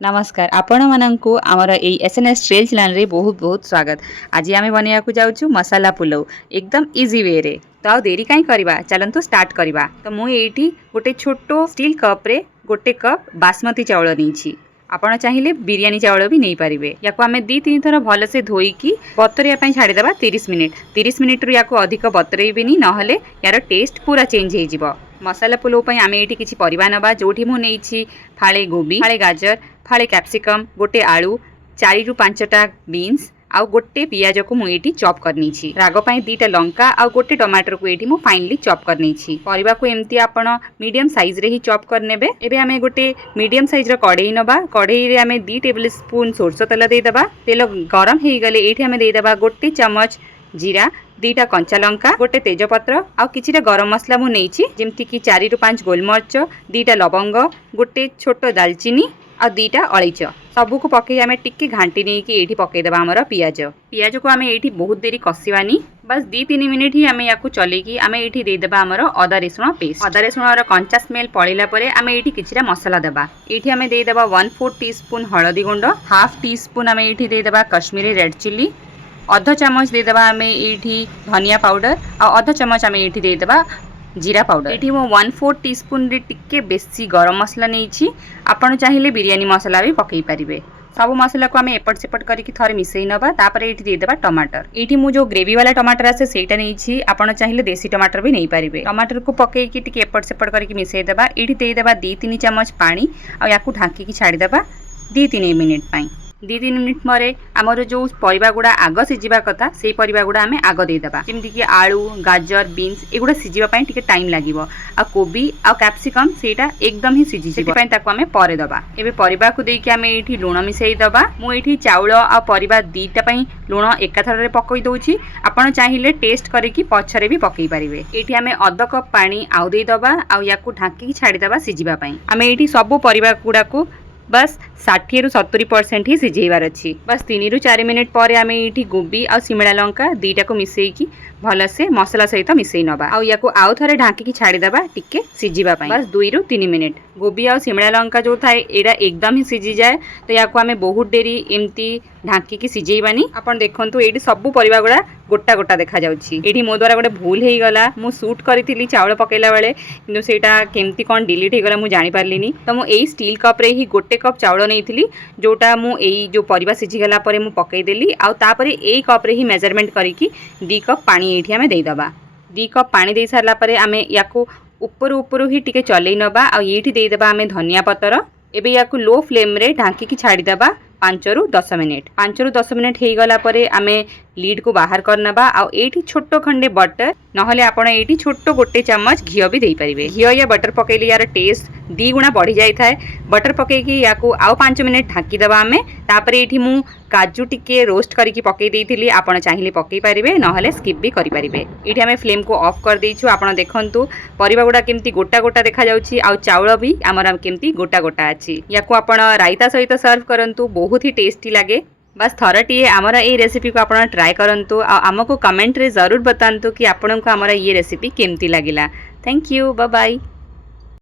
नमस्कार आपण मानकु आमर ए एसएनएस ट्रेल चैनल रे बहुत बहुत स्वागत। आज आम बनैया को जाऊँ मसाला पुलाव एकदम इजी वे रे। तो आ देरी कहीं करवा चलतु स्टार्ट करवा। तो मुझे गोटे छोट स्टील कप रे गोटे कप बासमती चावल नहीं आपण चाहिए बिरियानी चावल भी नहीं पारे। या आम दी तीन थर भलसे धोईकी बतरिया छाड़ीदा 30 मिनिट रु या अधिक बतरेबी ना यार टेस्ट पूरा चेंज हो। मसाला पुलाव आम ये किसी परिवा नवा जो मुझे फाड़े गोभी फाड़े गाजर फाड़े कैप्सिकम गोटे आलू 4 ରୁ 5टा बीन्स आउ गोटे पियाज को मुझे चॉप करनी राग पाई 2टा लंका आउ गोटे टमाटर को ये फाइनली चॉप करनी परिवा को एमती आपण मीडियम साइज रे ही चॉप करने। एबे आमे गोटे मीडियम साइज रो कढ़ई नबा। कढ़ई रे आमे 2 टेबल स्पून सोरसो तेल देदेबा। तेल गरम हो गले एठी आमे देदेबा गोटे चमच जीरा 2टा कंचा लंका गोटे तेजपत्र आउ किछिटा गरम मसला मु नेइछि जेमति कि 4 ରୁ 5 गोलमरिच 2टा लवंग गोटे छोट दालचीनी आ 2टा अलैच सबू को पकई आम टिके घाटी नहीं कि ये पकईदेवा आमर पियाज को आम ये बहुत देरी कषानी बस 2-3 मिनिट ही आम या चलैकी आम ये देदेबा आमर अदा रसुण पेस्ट। अदा रसुण कंचा स्मेल पड़ेला परे आम ये किछिटा मसला देबा। ये आम देदेबा 1/4 टीस्पून हलदी गुंड हाफ टीस्पून आम ये देदेबा कश्मीरी रेड चिल्ली अध चामच देदेबा आम ये धनिया पाउडर आ अध चामच आम ये देदेबा जीरा पाउडर। ये मो 1/4 टीस्पून रे टिके बेसी गरम मसला नहीं आपड़ चाहिए बिरियानी मसला भी पकई पारे। सब मसला को आम एपट सेपट करके थोड़े मिसई नवा तापर ये देदेबा टमाटर। ये मु जो ग्रेवी वाला टमाटर आसे सेटा नहीं आपड़ चाहिए देसी टमाटर भी नहीं पारे। टमाटर को पकईकी टिके एपट सेपट करके मिसई देबा। ये देदेबा 2-3 चमच पानी आ या ढांकी छाड़ीदेबा 2-3 मिनिट पाई। 2-3 मिनिट मरे आमर जो परिबा गुड़ा आग सिझा कथा से परिबा गुड़ा आम आग देदेबा जमीक कि आलू गाजर बीन्स एगुड़ा सिझापी टिके टाइम लगे आ कोबी आ कैप्सिकम सेटा एकदम ही सिझी आम पर दबा। एबे परिबा को देकी आम ये लुण मिसई दबा। मुझे चाउल आ परिबा 2टा लुण एकाथर पकई दउछि आपण चाहिए टेस्ट करके पछरे भी पकई पारे। ये आम अध कप पानी आउ दे दबा आ या ढांकी छाड़ीदेबा सिझापी। आम ये सबू परिबा गुड़ा को बस 60 ରୁ 70% ही सिझेबार अच्छी। बस 3 ରୁ 4 मिनिट पर आम ये गोभी आ शिमला लंका 2टा को मिसईकी भलसे मसला सहित मिसई नवा आ या आउ थे ढांकी छाड़ीदेबा टिके सिझापी बस 2 ରୁ 3 मिनिट। गोभी आ शिमला लंका जो थाए एरा एकदम ही सिझी जाए तो या आम बहुत डेरी एमती ढांकी सिझेबानी। आपन देखंतु एठी सबू परिबा गुड़ा गोटा गोटा देखा जाउछि। एठी मो द्वारा गोटे भूल हो गला मु शूट करी चावल पकेला बेले किंतु सेटा केमती कौन डिलीट हो गला मु जानि पारलिनी। तो मु एई स्टील कप रे ही गोटे कप चावल नहीं जोटा मु एई जो परिबा सिझी गला परे मु पकई देली आ तापरे एई कप रे ही मेजरमेंट करिकी 2 कप पानी एठी आमे देई दबा। 2 कप पानी दे सारला परे आमे याकू ऊपर ही टिके चलई नबा आ एठी देई दबा आमे धनिया पतर। एबे याकू लो फ्लेम रे ढांकी छाड़ी दबा 5 ରୁ 10 मिनिट। 5 ରୁ 10 मिनिट हो गला परे आमे लीड को बाहर करनबा आ एठी छोट खंडे बटर नहले आपण एठी छोट गोटे चमच घी भी देई परिबे। घी या बटर पकेले यार टेस्ट 2 गुणा बढ़ी जाई थाए। बटर पकेकी याकू आउ 5 मिनिट ढांकी दबा आमे। तापरे एठी मु काजू टिके रोस्ट करके पकई देइथिली आपण चाहिए पकई पारिबे नहले स्किप भी करि पारिबे। एठी आमे फ्लेम को ऑफ कर देइछु। आपण देखंतु परिबा गुडा केमती गोटा गोटा देखा जाउछि आ चावल भी हमर केमती गोटा गोटा अछि। याकू आपण रायता सहित सर्व करंतु बहुत ही टेस्टी लगे। बस थरटीए आमर ये रेसिपी को आपण ट्राई करंतु आ हमको कमेंट रे जरूर बतांतु कि आपनको आमर ये रेसिपी केमती लागिला। Thank you bye bye.